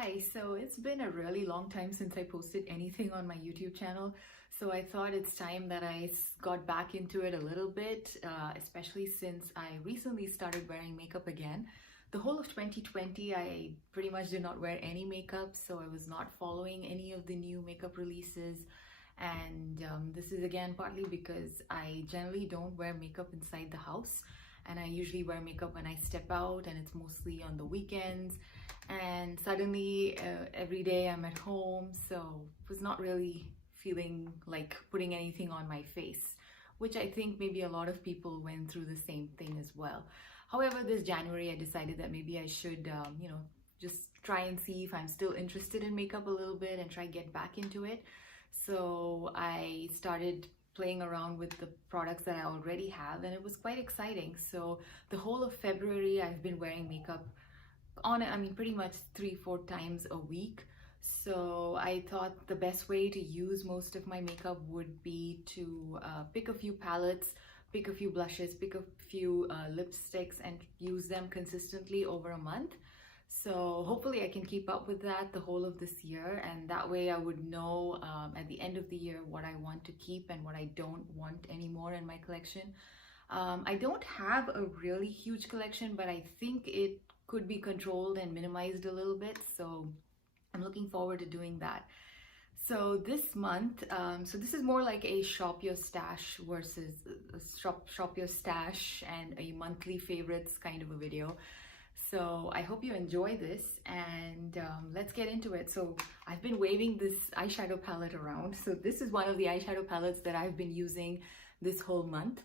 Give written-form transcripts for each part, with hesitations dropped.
Hi, so it's been a really long time since I posted anything on my YouTube channel, so I thought it's time that I got back into it a little bit, especially since I recently started wearing makeup again. The whole of 2020, I pretty much did not wear any makeup, so I was not following any of the new makeup releases. And this is again partly because I generally don't wear makeup inside the house, and I usually wear makeup when I step out, and it's mostly on the weekends. And suddenly every day I'm at home, so was not really feeling like putting anything on my face, which I think maybe a lot of people went through the same thing as well. However, this January I decided that maybe I should just try and see if I'm still interested in makeup a little bit and try get back into it. So I started playing around with the products that I already have, and it was quite exciting. So the whole of February I've been wearing makeup on it, pretty much 3-4 times a week. So I thought the best way to use most of my makeup would be to pick a few palettes, pick a few blushes, pick a few lipsticks, and use them consistently over a month. So hopefully I can keep up with that the whole of this year, and that way I would know at the end of the year what I want to keep and what I don't want anymore in my collection. I don't have a really huge collection, but I think it could be controlled and minimized a little bit, so I'm looking forward to doing that. So this month, so this is more like a shop your stash versus a shop your stash and a monthly favorites kind of a video. So I hope you enjoy this, and let's get into it. So I've been waving this eyeshadow palette around. So this is one of the eyeshadow palettes that I've been using this whole month.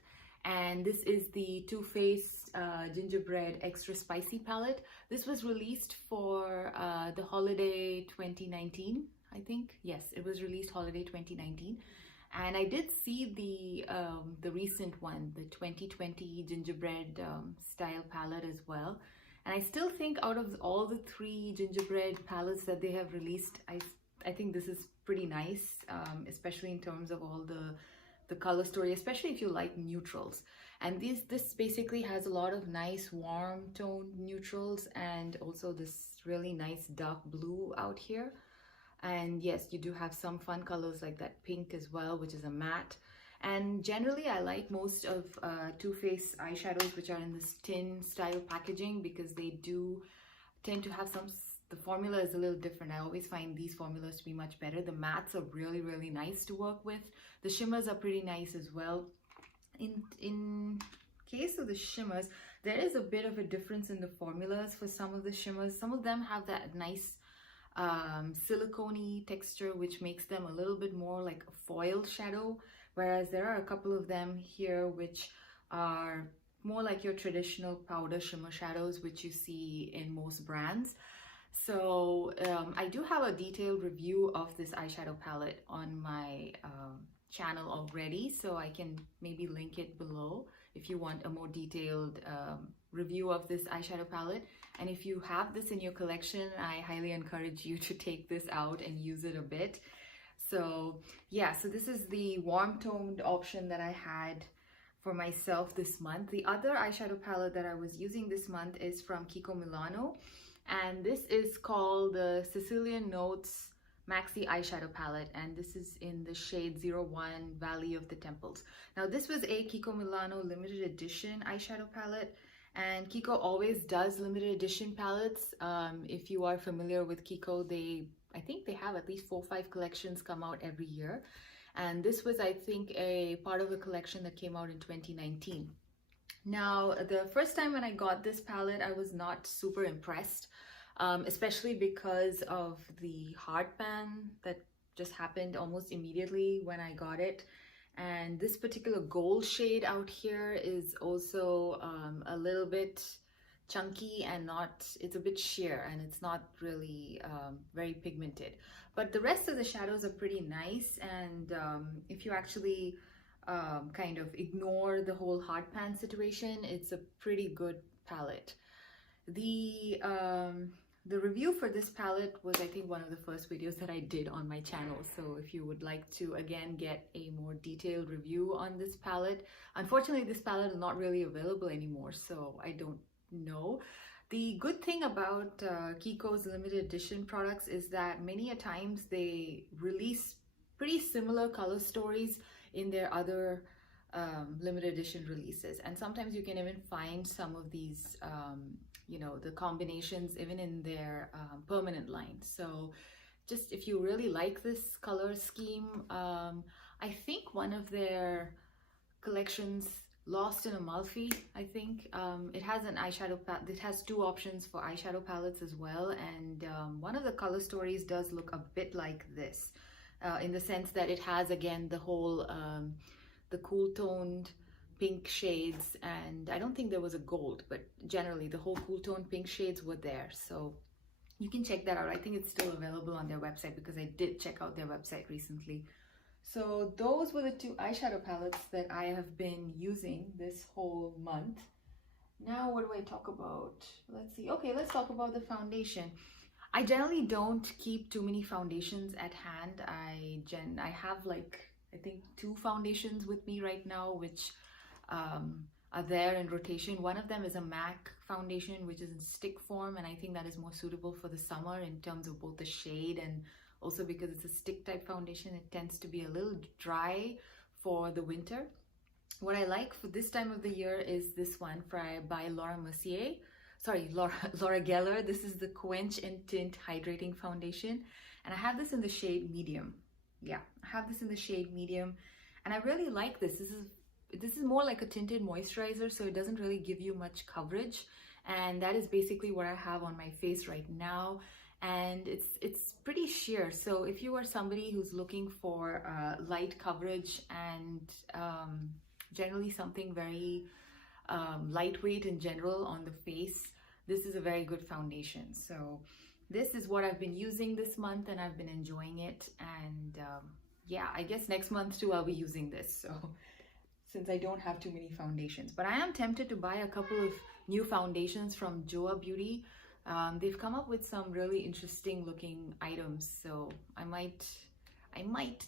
And this is the Too Faced Gingerbread Extra Spicy palette. This was released for the holiday 2019, I think. Yes, it was released holiday 2019. And I did see the recent one, the 2020 gingerbread style palette as well. And I still think out of all the 3 gingerbread palettes that they have released, I think this is pretty nice, especially in terms of all the color story, especially if you like neutrals. And this basically has a lot of nice warm toned neutrals, and also this really nice dark blue out here. And yes, you do have some fun colors like that pink as well, which is a matte. And generally I like most of Too Faced eyeshadows which are in this tin style packaging, because they do tend to have the formula is a little different. I always find these formulas to be much better. The mattes are really nice to work with. The shimmers are pretty nice as well. In case of the shimmers, there is a bit of a difference in the formulas for some of the shimmers. Some of them have that nice silicone-y texture, which makes them a little bit more like a foil shadow, whereas there are a couple of them here which are more like your traditional powder shimmer shadows which you see in most brands. So I do have a detailed review of this eyeshadow palette on my channel already, so I can maybe link it below if you want a more detailed review of this eyeshadow palette. And if you have this in your collection, I highly encourage you to take this out and use it a bit. So yeah, so this is the warm toned option that I had for myself this month. The other eyeshadow palette that I was using this month is from Milano, and this is called the Sicilian Notes Maxi eyeshadow palette, and this is in the shade 01 Valley of the Temples. Now this was a Milano limited edition eyeshadow palette, and Kiko always does limited edition palettes. If you are familiar with Kiko, I think they have at least 4 or 5 collections come out every year, and this was, I think, a part of a collection that came out in 2019. Now, the first time when I got this palette, I was not super impressed, especially because of the hard pan that just happened almost immediately when I got it. And this particular gold shade out here is also a little bit chunky, and it's a bit sheer, and it's not really very pigmented. But the rest of the shadows are pretty nice, and if you actually kind of ignore the whole hard pan situation, it's a pretty good palette. The review for this palette was, I think, one of the first videos that I did on my channel. So if you would like to again get a more detailed review on this palette, unfortunately this palette is not really available anymore, so I don't know. The good thing about Kiko's limited edition products is that many a times they release pretty similar color stories in their other limited edition releases, and sometimes you can even find some of these you know, the combinations even in their permanent line. So just if you really like this color scheme, I think one of their collections, Lost in Amalfi, I think it has an eyeshadow palette. It has two options for eyeshadow palettes as well, and one of the color stories does look a bit like this, in the sense that it has again the whole the cool toned pink shades, and I don't think there was a gold, but generally the whole cool toned pink shades were there. So you can check that out. I think it's still available on their website because I did check out their website recently. So those were the two eyeshadow palettes that I have been using this whole month. Now what do I talk about? Let's see. Okay, let's talk about the foundation. I generally don't keep too many foundations at hand. I have like, I think 2 foundations with me right now, which are there in rotation. One of them is a MAC foundation, which is in stick form, and I think that is more suitable for the summer in terms of both the shade, and also because it's a stick type foundation, it tends to be a little dry for the winter. What I like for this time of the year is this one by Laura Geller. This is the Quench and Tint Hydrating Foundation, and I have this in the shade medium. Yeah, I have this in the shade medium, and I really like this. This is more like a tinted moisturizer, so it doesn't really give you much coverage, and that is basically what I have on my face right now. And it's pretty sheer, so if you are somebody who's looking for light coverage and generally something very lightweight in general on the face, this is a very good foundation. So this is what I've been using this month, and I've been enjoying it. And yeah, I guess next month too I'll be using this, so since I don't have too many foundations. But I am tempted to buy a couple of new foundations from Joa Beauty. They've come up with some really interesting looking items, so I might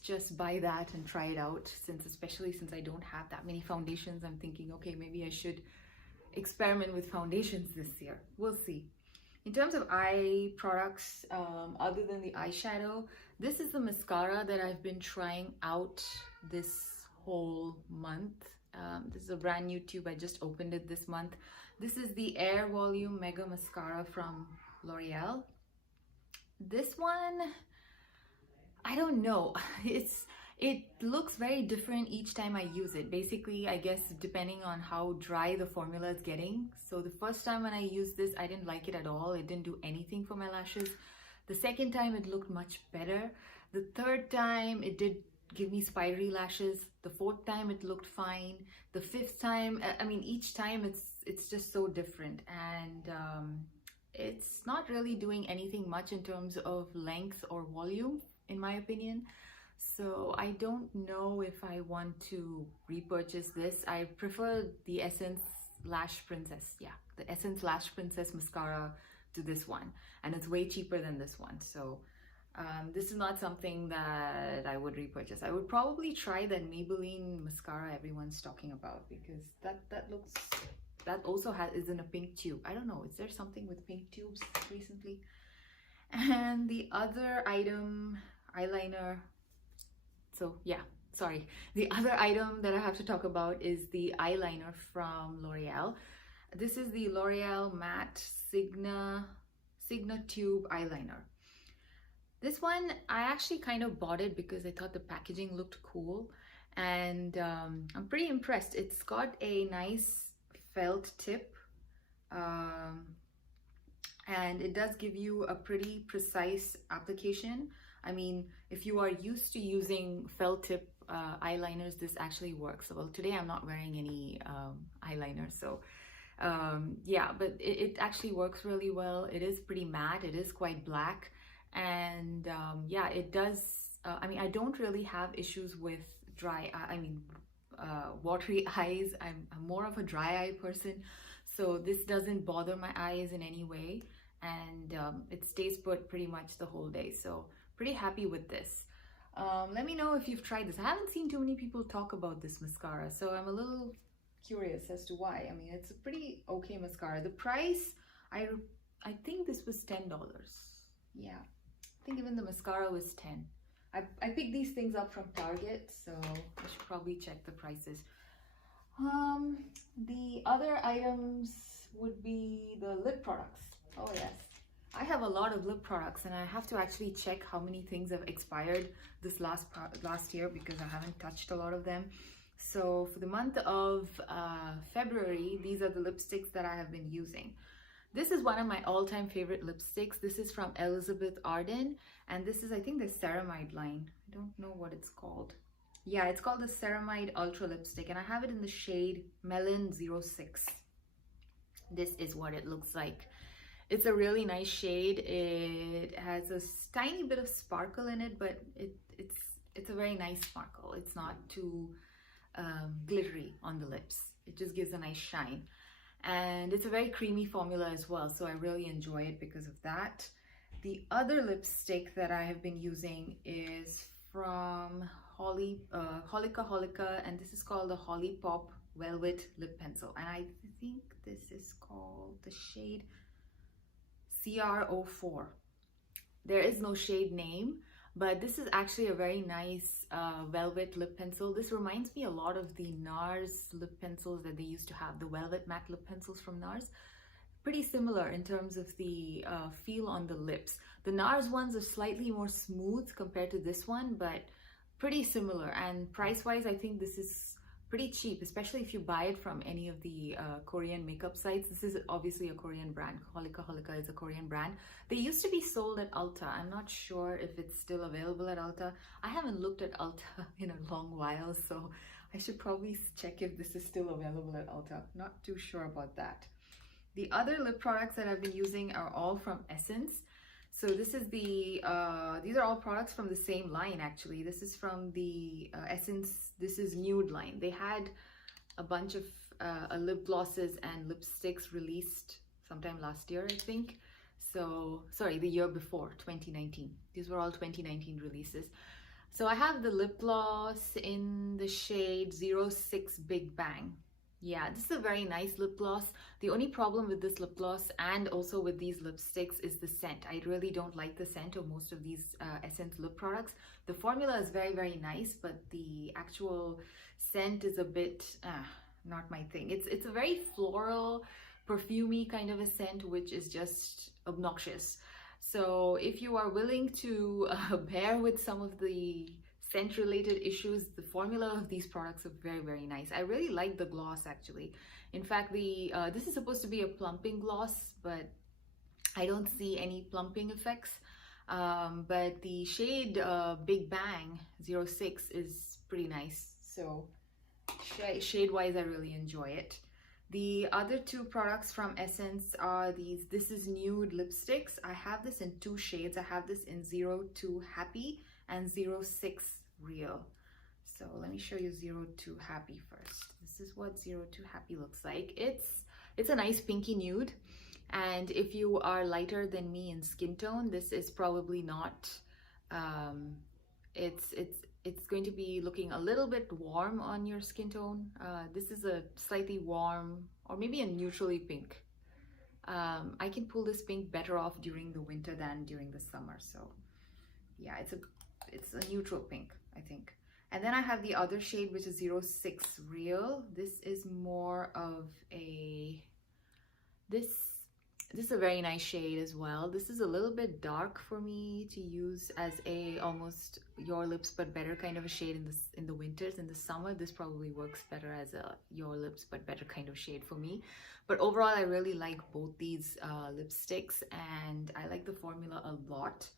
just buy that and try it out, especially since I don't have that many foundations. I'm thinking, okay, maybe I should experiment with foundations this year. We'll see. In terms of eye products, other than the eyeshadow, this is the mascara that I've been trying out this whole month. This is a brand new tube. I just opened it this month. This is the Air Volume Mega Mascara from L'Oreal. This one, I don't know. It looks very different each time I use it. Basically, I guess depending on how dry the formula is getting. So the first time when I used this, I didn't like it at all. It didn't do anything for my lashes. The second time, it looked much better. The third time, it did give me spidery lashes. The fourth time, it looked fine. The fifth time, I mean, each time it's just so different, and it's not really doing anything much in terms of length or volume, in my opinion. So I don't know if I want to repurchase this. I prefer the Essence Lash Princess. Yeah, the Essence Lash Princess mascara to this one, and it's way cheaper than this one. So this is not something that I would repurchase. I would probably try that Maybelline mascara everyone's talking about, because that also is in a pink tube. I don't know, is there something with pink tubes recently? And the other item, eyeliner. So yeah, sorry. The other item that I have to talk about is the eyeliner from L'Oreal. This is the L'Oreal Matte Signa Tube Eyeliner. This one, I actually kind of bought it because I thought the packaging looked cool, and I'm pretty impressed. It's got a nice felt tip, and it does give you a pretty precise application. I mean, if you are used to using felt tip eyeliners, this actually works. Well, today I'm not wearing any eyeliner, so yeah, but it actually works really well. It is pretty matte, it is quite black, and yeah, it does, I mean, I don't really have issues with watery eyes. I'm more of a dry eye person, so this doesn't bother my eyes in any way, and it stays put pretty much the whole day, so pretty happy with this. Let me know if you've tried this. I haven't seen too many people talk about this mascara, so I'm a little curious as to why. I mean, it's a pretty okay mascara. The price, I think this was $10. Yeah, I think even the mascara was 10. I picked these things up from Target, so I should probably check the prices. The other items would be the lip products. Oh yes, I have a lot of lip products, and I have to actually check how many things have expired this last year because I haven't touched a lot of them. So for the month of February, these are the lipsticks that I have been using. This is one of my all-time favorite lipsticks. This is from Elizabeth Arden, and this is, I think, the Ceramide line. I don't know what it's called. Yeah, it's called the Ceramide Ultra Lipstick, and I have it in the shade Melon 06. This is what it looks like. It's a really nice shade. It has a tiny bit of sparkle in it, but it's a very nice sparkle. It's not too glittery on the lips. It just gives a nice shine. And it's a very creamy formula as well, so I really enjoy it because of that. The other lipstick that I have been using is from Holika, and this is called the Holly Pop Velvet Lip Pencil, and I think this is called the shade CR04. There is no shade name, but this is actually a very nice velvet lip pencil. This reminds me a lot of the NARS lip pencils that they used to have, the velvet matte lip pencils from NARS. Pretty similar in terms of the feel on the lips. The NARS ones are slightly more smooth compared to this one, but pretty similar. And price-wise, I think this is pretty cheap, especially if you buy it from any of the Korean makeup sites. This is obviously a Korean brand. Holika is a Korean brand. They used to be sold at Ulta. I'm not sure if it's still available at Ulta. I haven't looked at Ulta in a long while, so I should probably check if this is still available at Ulta. Not too sure about that. The other lip products that I've been using are all from Essence. So this is the, these are all products from the same line actually. This is from the Essence, this is Nude line. They had a bunch of lip glosses and lipsticks released sometime last year, I think. So, sorry, the year before, 2019. These were all 2019 releases. So I have the lip gloss in the shade 06 Big Bang. Yeah, this is a very nice lip gloss. The only problem with this lip gloss and also with these lipsticks is the scent. I really don't like the scent of most of these Essence lip products. The formula is very, very nice, but the actual scent is a bit not my thing. It's a very floral, perfumey kind of a scent, which is just obnoxious. So if you are willing to bear with some of the scent related issues, the formula of these products are very, very nice. I really like the gloss actually. In fact, the this is supposed to be a plumping gloss, but I don't see any plumping effects. But the shade Big Bang 06 is pretty nice. So shade wise, I really enjoy it. The other two products from Essence are these. This is Nude Lipsticks. I have this in two shades. I have this in 02 Happy and 06 Real. So let me show you 02 Happy first. This is what 02 Happy looks like. It's a nice pinky nude, and if you are lighter than me in skin tone, this is probably not it's going to be looking a little bit warm on your skin tone. This is a slightly warm or maybe a neutrally pink. I can pull this pink better off during the winter than during the summer. So yeah, it's a neutral pink, I think. And then I have the other shade, which is 06 Real. This is more of a, this is a very nice shade as well. This is a little bit dark for me to use as a almost Your Lips But Better kind of a shade in the winters. In the summer, this probably works better as a Your Lips But Better kind of shade for me. But overall, I really like both these lipsticks, and I like the formula a lot.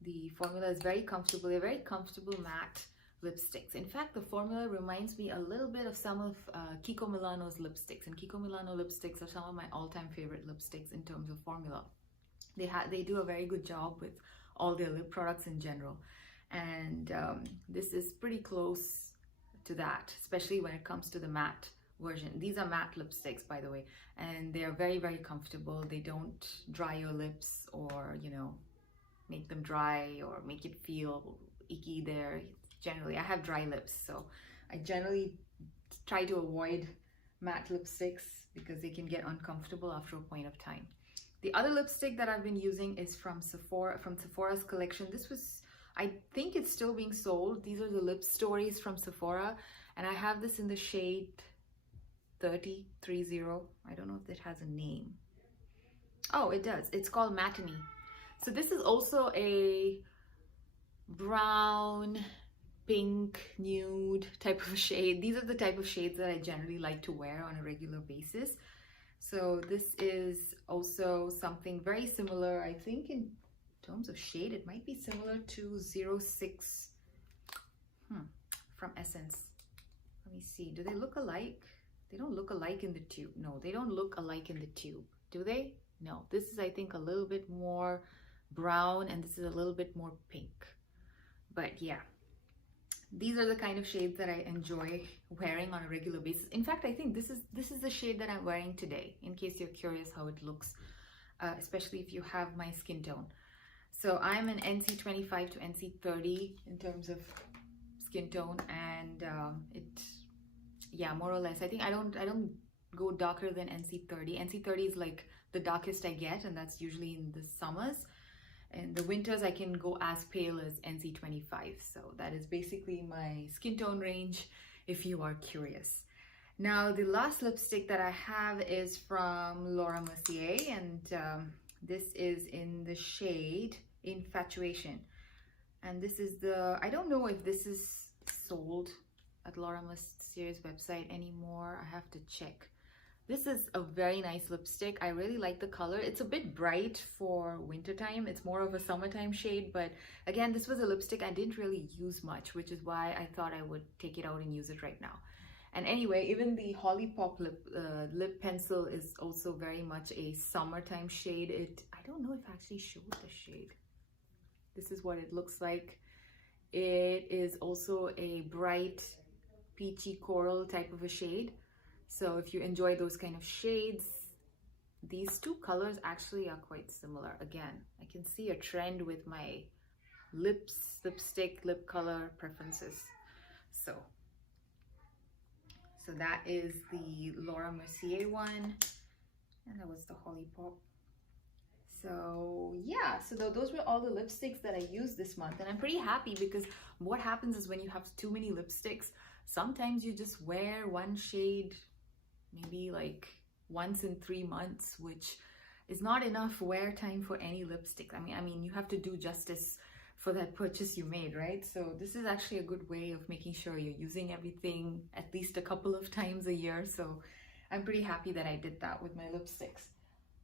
The formula is very comfortable. They're very comfortable matte lipsticks. In fact, the formula reminds me a little bit of some of Kiko Milano's lipsticks, and Kiko Milano lipsticks are some of my all-time favorite lipsticks in terms of formula. They do a very good job with all their lip products in general, and this is pretty close to that, especially when it comes to the matte version. These are matte lipsticks, by the way, and they are very, very comfortable. They don't dry your lips or, you know, make them dry or make it feel icky there. Generally, I have dry lips, so I generally try to avoid matte lipsticks because they can get uncomfortable after a point of time. The other lipstick that I've been using is from Sephora's collection. This was, I think it's still being sold. These are the Lip Stories from Sephora, and I have this in the shade 30. I don't know if it has a name. Oh, it does. It's called Matinee. So this is also a brown, pink, nude type of shade. These are the type of shades that I generally like to wear on a regular basis. So this is also something very similar. I think in terms of shade, it might be similar to 06 from Essence. Let me see. Do they look alike? They don't look alike in the tube. No, they don't look alike in the tube. Do they? No. This is, I think, a little bit more brown, and this is a little bit more pink. But yeah, these are the kind of shades that I enjoy wearing on a regular basis. In fact, I think this is the shade that I'm wearing today, in case you're curious how it looks, especially if you have my skin tone. So I'm an NC25 to NC30 in terms of skin tone, and yeah, more or less. I think I don't go darker than NC30. NC30 is like the darkest I get, and that's usually in the summers. In the winters, I can go as pale as NC25. So that is basically my skin tone range, if you are curious. Now, the last lipstick that I have is from Laura Mercier, and this is in the shade Infatuation. And this is the, I don't know if this is sold at Laura Mercier's website anymore. I have to check. This is a very nice lipstick. I really like the color. It's a bit bright for wintertime. It's more of a summertime shade, but again, this was a lipstick I didn't really use much, which is why I thought I would take it out and use it right now. And anyway, even the Holly Pop lip pencil is also very much a summertime shade. I don't know if I actually showed the shade. This is what it looks like. It is also a bright peachy coral type of a shade. So if you enjoy those kind of shades, these two colors actually are quite similar. Again, I can see a trend with my lipstick, lip color preferences. So that is the Laura Mercier one, and that was the Holly Pop. So yeah, so those were all the lipsticks that I used this month, and I'm pretty happy because what happens is when you have too many lipsticks, sometimes you just wear one shade maybe like once in 3 months, which is not enough wear time for any lipstick. I mean, you have to do justice for that purchase you made, right? So this is actually a good way of making sure you're using everything at least a couple of times a year. So I'm pretty happy that I did that with my lipsticks.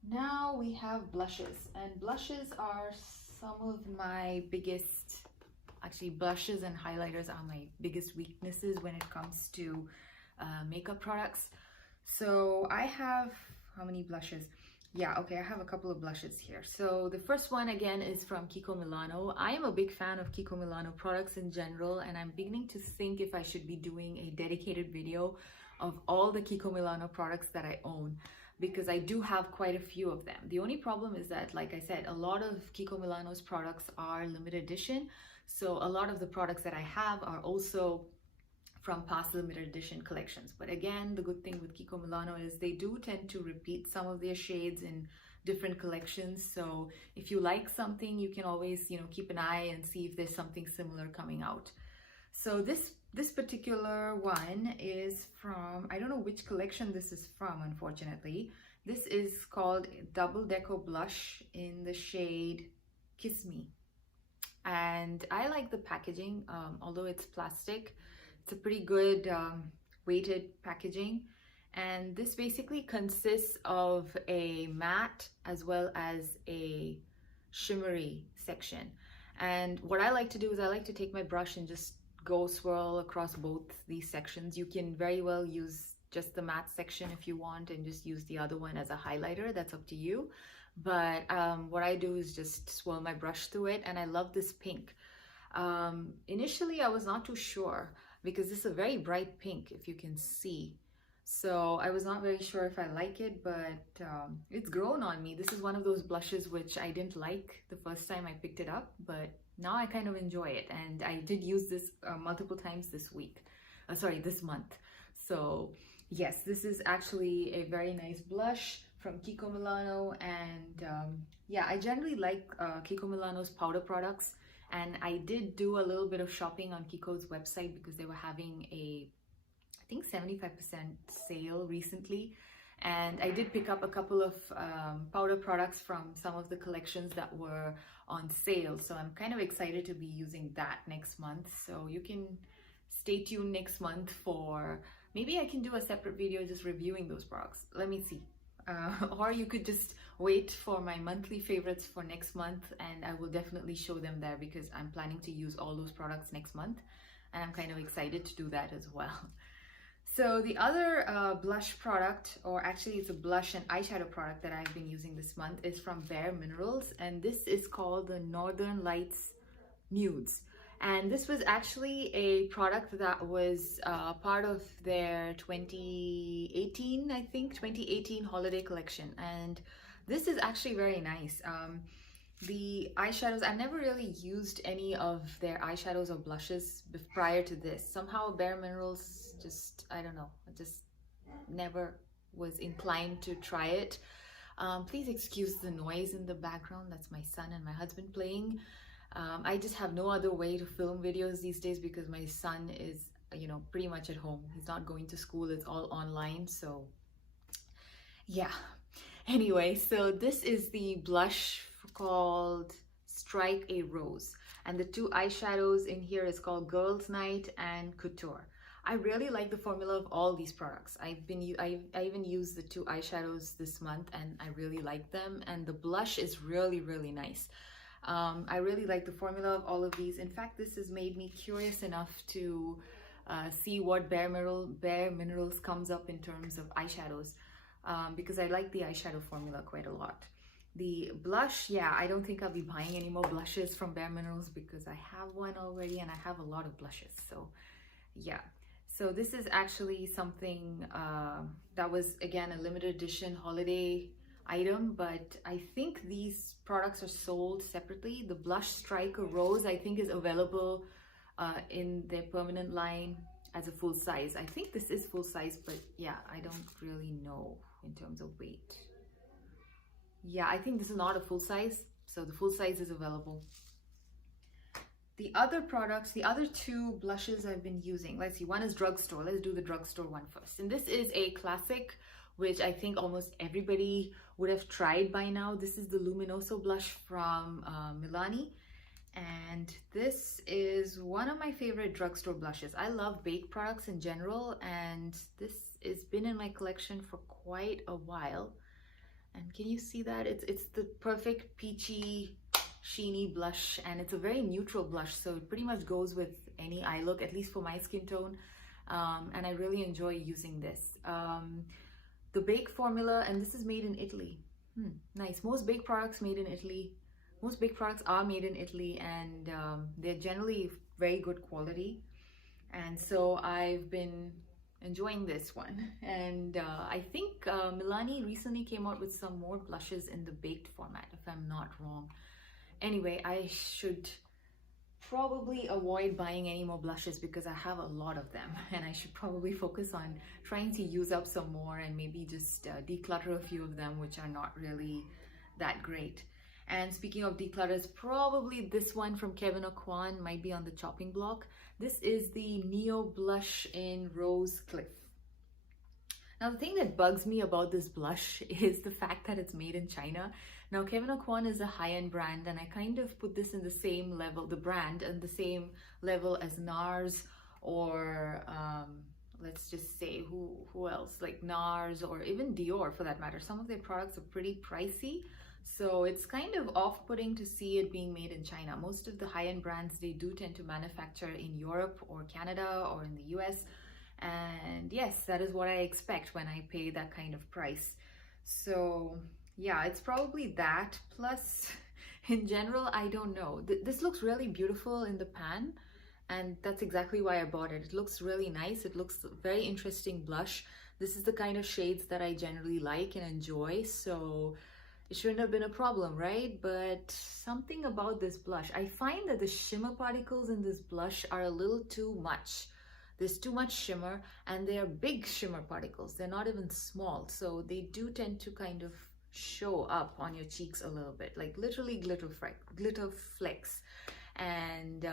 Now we have blushes, and blushes are some of my biggest, actually blushes and highlighters are my biggest weaknesses when it comes to makeup products. So I have, how many blushes? Yeah, okay, I have a couple of blushes here. So the first one again is from Kiko Milano. I am a big fan of Kiko Milano products in general, and I'm beginning to think if I should be doing a dedicated video of all the Kiko Milano products that I own, because I do have quite a few of them. The only problem is that, like I said, a lot of Kiko Milano's products are limited edition. So a lot of the products that I have are also from past limited edition collections. But again, the good thing with Kiko Milano is they do tend to repeat some of their shades in different collections. So if you like something, you can always, keep an eye and see if there's something similar coming out. So this particular one is from, I don't know which collection this is from, unfortunately. This is called Double Deco Blush in the shade Kiss Me. And I like the packaging, although it's plastic. It's a pretty good weighted packaging, and this basically consists of a matte as well as a shimmery section. And what I like to do is I like to take my brush and just go swirl across both these sections. You can very well use just the matte section if you want and just use the other one as a highlighter. That's up to you. But what I do is just swirl my brush through it, and I love this pink. Initially I was not too sure, because this is a very bright pink, if you can see. So I was not very sure if I like it, but it's grown on me. This is one of those blushes which I didn't like the first time I picked it up, but now I kind of enjoy it. And I did use this multiple times this month. So yes, this is actually a very nice blush. from Kiko Milano. And yeah, I generally like Kiko Milano's powder products, and I did do a little bit of shopping on Kiko's website because they were having a, I think, 75% sale recently, and I did pick up a couple of powder products from some of the collections that were on sale. So I'm kind of excited to be using that next month. So you can stay tuned next month for, maybe I can do a separate video just reviewing those products. Let me see. Or you could just wait for my monthly favorites for next month, and I will definitely show them there because I'm planning to use all those products next month, and I'm kind of excited to do that as well. So the other blush product, or actually it's a blush and eyeshadow product that I've been using this month, is from Bare Minerals, and this is called the Northern Lights Nudes. And this was actually a product that was part of their 2018, I think, 2018 holiday collection. And this is actually very nice. The eyeshadows, I've never really used any of their eyeshadows or blushes prior to this. Somehow Bare Minerals just, I don't know, I just never was inclined to try it. Please excuse the noise in the background. That's my son and my husband playing. I just have no other way to film videos these days because my son is, you know, pretty much at home. He's not going to school, it's all online. So yeah, anyway, so this is the blush called Strike a Rose, and the two eyeshadows in here is called Girls Night and Couture. I really like the formula of all these products. I even used the two eyeshadows this month and I really like them, and the blush is really, really nice. I really like the formula of all of these. In fact, this has made me curious enough to see what Bare Minerals comes up in terms of eyeshadows, because I like the eyeshadow formula quite a lot. The blush, yeah, I don't think I'll be buying any more blushes from Bare Minerals because I have one already and I have a lot of blushes. So yeah, so this is actually something that was, again, a limited edition holiday item, but I think these products are sold separately. The blush Strike a Rose, I think, is available in their permanent line as a full size. I think this is full size, but yeah, I don't really know in terms of weight. Yeah, I think this is not a full size, so the full size is available. The other products, the other two blushes I've been using, let's see, one is drugstore. Let's do the drugstore one first. And this is a classic, which I think almost everybody would have tried by now. This is the Luminoso Blush from Milani. And this is one of my favorite drugstore blushes. I love baked products in general, and this has been in my collection for quite a while. And can you see that? It's the perfect peachy, sheeny blush, and it's a very neutral blush, so it pretty much goes with any eye look, at least for my skin tone. And I really enjoy using this. The bake formula, and this is made in Italy. Nice. Most bake products made in Italy. Most bake products are made in Italy, and they're generally very good quality. And so I've been enjoying this one. And I think Milani recently came out with some more blushes in the baked format, if I'm not wrong. Anyway, I should probably avoid buying any more blushes because I have a lot of them, and I should probably focus on trying to use up some more and maybe just declutter a few of them which are not really that great. And speaking of declutters, probably this one from Kevyn Aucoin might be on the chopping block. This is the Neo Blush in Rose Cliff. Now, the thing that bugs me about this blush is the fact that it's made in China. Now, Kevyn Aucoin is a high-end brand, and I kind of put this in the same level, the brand, and the same level as NARS, or let's just say who else, like NARS, or even Dior for that matter. Some of their products are pretty pricey, so it's kind of off-putting to see it being made in China. Most of the high-end brands, they do tend to manufacture in Europe or Canada or in the US. And yes, that is what I expect when I pay that kind of price. So yeah, it's probably that. Plus, in general, I don't know. This looks really beautiful in the pan, and that's exactly why I bought it. It looks really nice. It looks very interesting blush. This is the kind of shades that I generally like and enjoy, so it shouldn't have been a problem, right? But something about this blush, I find that the shimmer particles in this blush are a little too much. There's too much shimmer, and they are big shimmer particles. They're not even small, so they do tend to kind of show up on your cheeks a little bit, like literally glitter flecks. And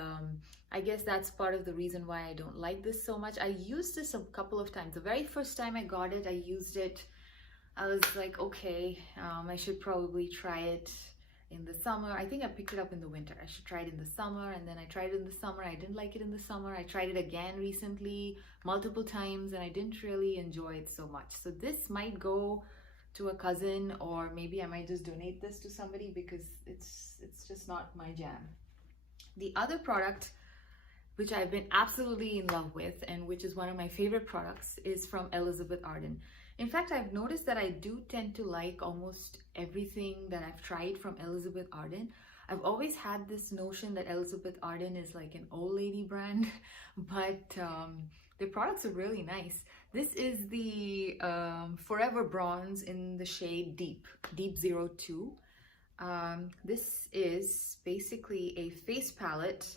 I guess that's part of the reason why I don't like this so much. I used this a couple of times. The very first time I got it, I used it. I was like, okay, I should probably try it in the summer. I think I picked it up in the winter. I should try it in the summer, and then I tried it in the summer. I didn't like it in the summer. I tried it again recently, multiple times, and I didn't really enjoy it so much. So this might go to a cousin, or maybe I might just donate this to somebody because it's just not my jam. The other product, which I've been absolutely in love with and which is one of my favorite products, is from Elizabeth Arden. In fact, I've noticed that I do tend to like almost everything that I've tried from Elizabeth Arden. I've always had this notion that Elizabeth Arden is like an old lady brand, but their products are really nice. This is the Forever Bronze in the shade Deep 02. This is basically a face palette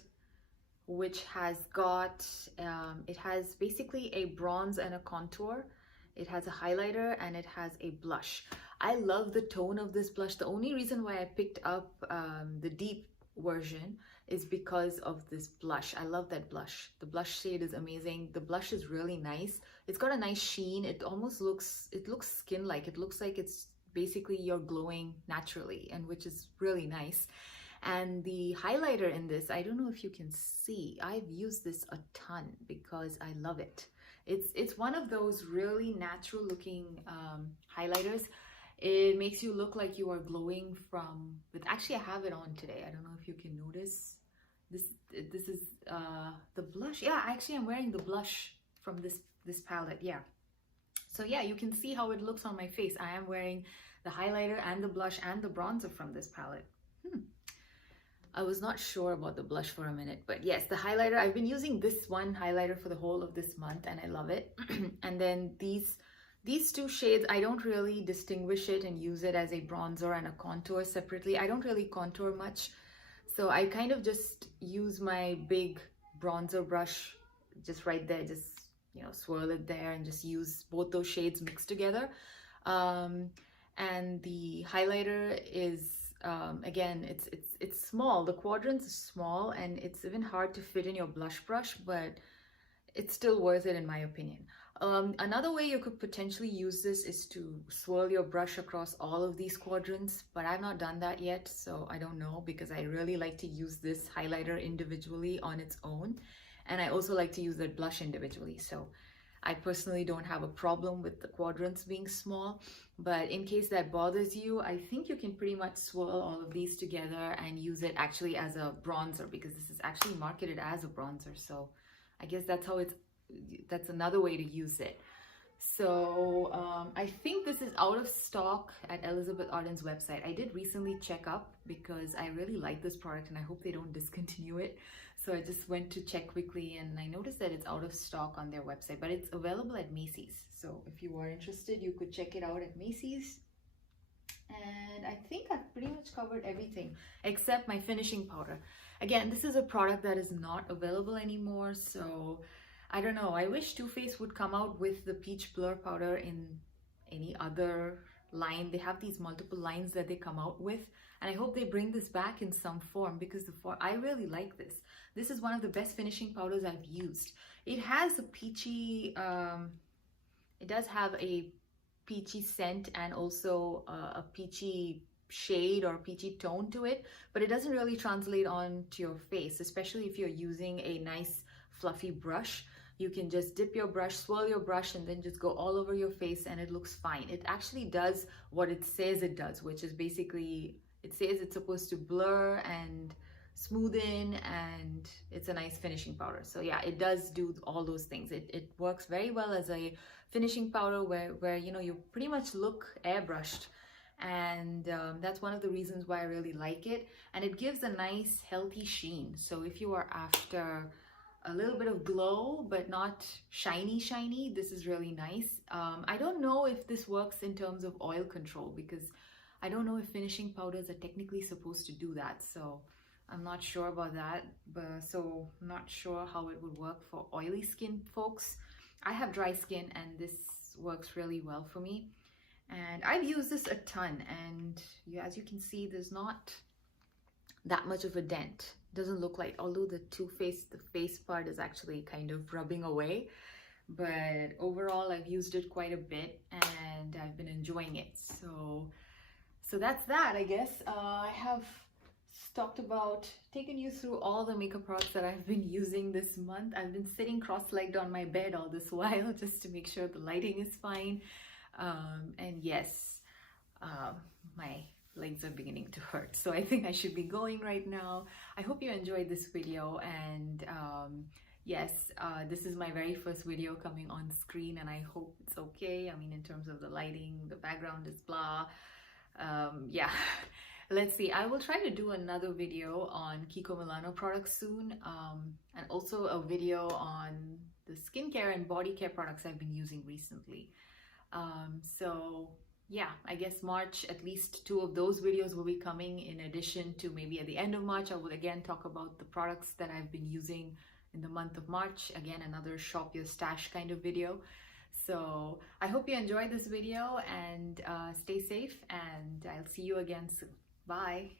which has got, it has basically a bronze and a contour. It has a highlighter and it has a blush. I love the tone of this blush. The only reason why I picked up the deep version is because of this blush. I love that blush. The blush shade is amazing. The blush is really nice. It's got a nice sheen. It almost looks, it looks skin-like. It looks like it's basically you're glowing naturally, and which is really nice. And the highlighter in this, I don't know if you can see, I've used this a ton because I love it. It's one of those really natural looking highlighters. It makes you look like you are glowing from, but actually I have it on today. I don't know if you can notice. This is the blush. Yeah, actually I'm wearing the blush from this palette. Yeah. So yeah, you can see how it looks on my face. I am wearing the highlighter and the blush and the bronzer from this palette. I was not sure about the blush for a minute, but yes, the highlighter, I've been using this one highlighter for the whole of this month and I love it. And then these two shades, I don't really distinguish it and use it as a bronzer and a contour separately. I don't really contour much. So I kind of just use my big bronzer brush just right there, just, you know, swirl it there and just use both those shades mixed together. And the highlighter is, again, it's small. The quadrants are small and it's even hard to fit in your blush brush, but it's still worth it in my opinion. Another way you could potentially use this is to swirl your brush across all of these quadrants, but I've not done that yet, so I don't know, because I really like to use this highlighter individually on its own, and I also like to use that blush individually. So I personally don't have a problem with the quadrants being small, but in case that bothers you, I think you can pretty much swirl all of these together and use it actually as a bronzer, because this is actually marketed as a bronzer. So I guess that's another way to use it. So I think this is out of stock at Elizabeth Arden's website. I did recently check up because I really like this product and I hope they don't discontinue it. So I just went to check quickly and I noticed that it's out of stock on their website, but it's available at Macy's. So if you are interested, you could check it out at Macy's. And I think I've pretty much covered everything except my finishing powder. Again, this is a product that is not available anymore, so I don't know. I wish Too Faced would come out with the peach blur powder in any other line. They have these multiple lines that they come out with, and I hope they bring this back in some form, because I really like this. This is one of the best finishing powders I've used. It has a peachy, it does have a peachy scent and also a peachy shade or peachy tone to it, but it doesn't really translate on to your face, especially if you're using a nice fluffy brush. You can just dip your brush, swirl your brush, and then just go all over your face and it looks fine. It actually does what it says it does, which is basically, it says it's supposed to blur and smoothen, and it's a nice finishing powder. So yeah, it does do all those things. It works very well as a finishing powder where you know, you pretty much look airbrushed, and that's one of the reasons why I really like it. And it gives a nice healthy sheen. So if you are after a little bit of glow but not shiny, this is really nice. I don't know if this works in terms of oil control, because I don't know if finishing powders are technically supposed to do that. So I'm not sure about that, but so not sure how it would work for oily skin folks. I have dry skin and this works really well for me. And I've used this a ton, and as you can see, there's not that much of a dent. Doesn't look like, although the face part is actually kind of rubbing away, but overall I've used it quite a bit and I've been enjoying it. So that's that, I guess. I have talked about, taken you through all the makeup products that I've been using this month. I've been sitting cross-legged on my bed all this while just to make sure the lighting is fine. And yes, my legs are beginning to hurt, so I think I should be going right now. I hope you enjoyed this video, and yes, this is my very first video coming on screen, and I hope it's okay. I mean, in terms of the lighting, the background is blah. Yeah. Let's see, I will try to do another video on Kiko Milano products soon, and also a video on the skincare and body care products I've been using recently. So yeah, I guess March, at least 2 of those videos will be coming, in addition to maybe at the end of March I will again talk about the products that I've been using in the month of March. Again, another shop your stash kind of video. So I hope you enjoyed this video, and stay safe, and I'll see you again soon. Bye.